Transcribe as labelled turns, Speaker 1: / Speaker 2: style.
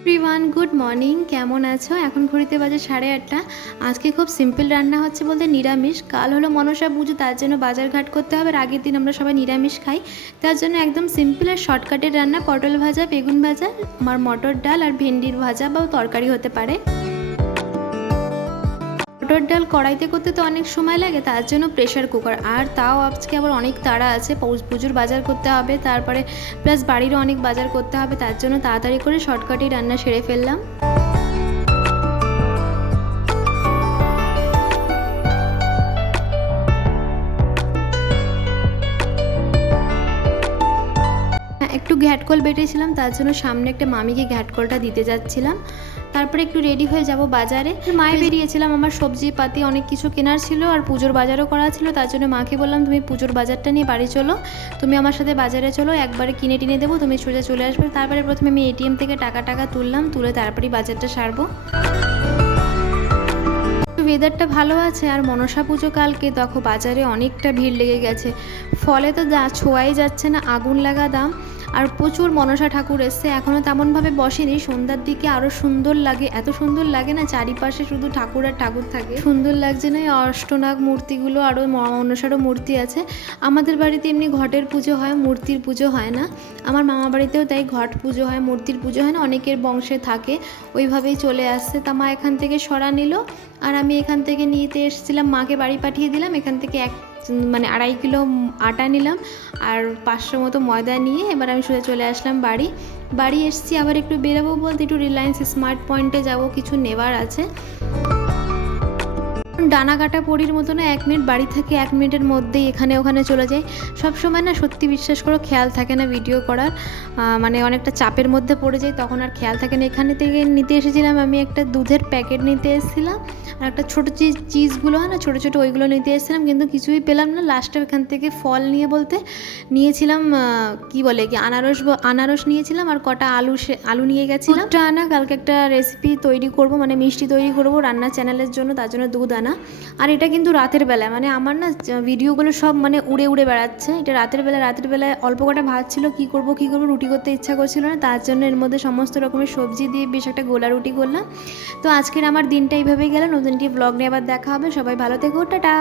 Speaker 1: Everyone, good morning. কেমন আছো? এখন ঘড়িতে বাজে সাড়ে আটটা। আজকে খুব সিম্পল রান্না হচ্ছে বলতে নিরামিষ। কাল হলো মনসা পুজো, তার জন্য বাজার ঘাট করতে হবে। আগের দিন আমরা সবাই নিরামিষ খাই। তার জন্য একদম সিম্পল আর শর্টকাটের রান্না, পটল ভাজা, বেগুন ভাজা আমার মটর ডাল আর ভেন্ডির ভাজা বা তরকারি হতে পারে। মটর ডাল কড়াইতে করতে তো অনেক সময় লাগে, তার জন্য প্রেশার কুকার আর তাও আজকে আবার অনেক তাড়া আছে পুজোর বাজার করতে হবে, তারপরে প্লাস বাড়িরও অনেক বাজার করতে হবে, তার জন্য তাড়াতাড়ি করে শর্টকাটেই রান্না সেরে ফেললাম। একটু ঘ্যাটকল বেটেছিলাম তার জন্য সামনে একটা মামিকে ঘ্যাটকলটা দিতে যাচ্ছিলাম। তারপরে একটু রেডি হয়ে যাব বাজারে। মায়ে বেরিয়েছিলাম আমার সবজি পাতি অনেক কিছু কেনার ছিল আর পুজোর বাজারও করা ছিল তার জন্য মাকে বললাম তুমি পুজোর বাজারটা নিয়ে বাড়ি চলো তুমি আমার সাথে বাজারে চলো একবারে কিনে টিনে দেবো তুমি সোজা চলে আসবে। তারপরে প্রথমে আমি এটিএম থেকে টাকা টাকা তুললাম তুলে তারপরেই বাজারটা সারবো। ওয়েদারটা ভালো আছে আর মনসা পুজো কালকে দেখো বাজারে অনেকটা ভিড় লেগে গেছে। ফলে তো যা ছোঁয়াই যাচ্ছে না আগুন লাগা দাম। আর প্রচুর মনসা ঠাকুর এসছে। এখনও তেমনভাবে বসেনি। সন্ধ্যার দিকে আরও সুন্দর লাগে। এত সুন্দর লাগে না, চারিপাশে শুধু ঠাকুর আর ঠাকুর থাকে। সুন্দর লাগছে না, এই অষ্টনাগ মূর্তিগুলো আরও মনসারও মূর্তি আছে। আমাদের বাড়িতে এমনি ঘটের পুজো হয়, মূর্তির পুজো হয় না। আমার মামা বাড়িতেও তাই ঘট পুজো হয়, মূর্তির পুজো হয় না, অনেকের বংশে থাকে। ওইভাবেই চলে আসছে। তা মা এখান থেকে সরা নিল। আর আমি এখান থেকে নিতে এসেছিলাম, মাকে বাড়ি পাঠিয়ে দিলাম। এখান থেকে এক মানে আড়াই কিলো আটা নিলাম আর পাঁচশো মতো ময়দা নিয়ে এবার আমি সোজা চলে আসলাম বাড়ি। বাড়ি এসছি আবার একটু বেরোবো বলতে একটু রিলায়েন্স স্মার্ট পয়েন্টে যাব, কিছু নেবার আছে। ডানা কাটা পরির মতো না, এক মিনিট বাড়ি থেকে এক মিনিটের মধ্যেই এখানে ওখানে চলে যায়। সব সময় না সত্যি বিশ্বাস করো, খেয়াল থাকে না ভিডিও করার। মানে অনেকটা চাপের মধ্যে পড়ে যায় তখন আর খেয়াল থাকে না। এখানে থেকে নিতে এসেছিলাম আমি একটা দুধের প্যাকেট নিতে এসেছিলাম, আর একটা ছোটো চিজ চিজগুলো হয় না, ছোটো ছোটো ওইগুলো নিতে এসেছিলাম, কিন্তু কিছুই পেলাম না। লাস্টে এখান থেকে ফল নিয়ে বলতে নিয়েছিলাম কি বলে কি, আনারস আনারস নিয়েছিলাম, আর কটা আলু সে- আলু নিয়ে গেছিলাম। আনা, কালকে একটা রেসিপি তৈরি করব মানে মিষ্টি তৈরি করব রান্নার চ্যানেলের জন্য, তার জন্য দুধ আনা। আর এটা কিন্তু রাতের বেলা মানে আমার না ভিডিওগুলো সব মানে উড়ে উড়ে বেড়াচ্ছে। এটা রাতের বেলা রাতের বেলায় অল্প কটা ভাত ছিল, কী করব কী করব, রুটি করতে ইচ্ছা করছিল না। তার জন্য এর মধ্যে সমস্ত রকমের সবজি দিয়ে বেশ একটা গোলা রুটি করলাম। তো আজকের আমার দিনটা এইভাবেই গেল। নতুন একটি ব্লগ নিয়ে আবার দেখা হবে। সবাই ভালো থেকো। টাটা!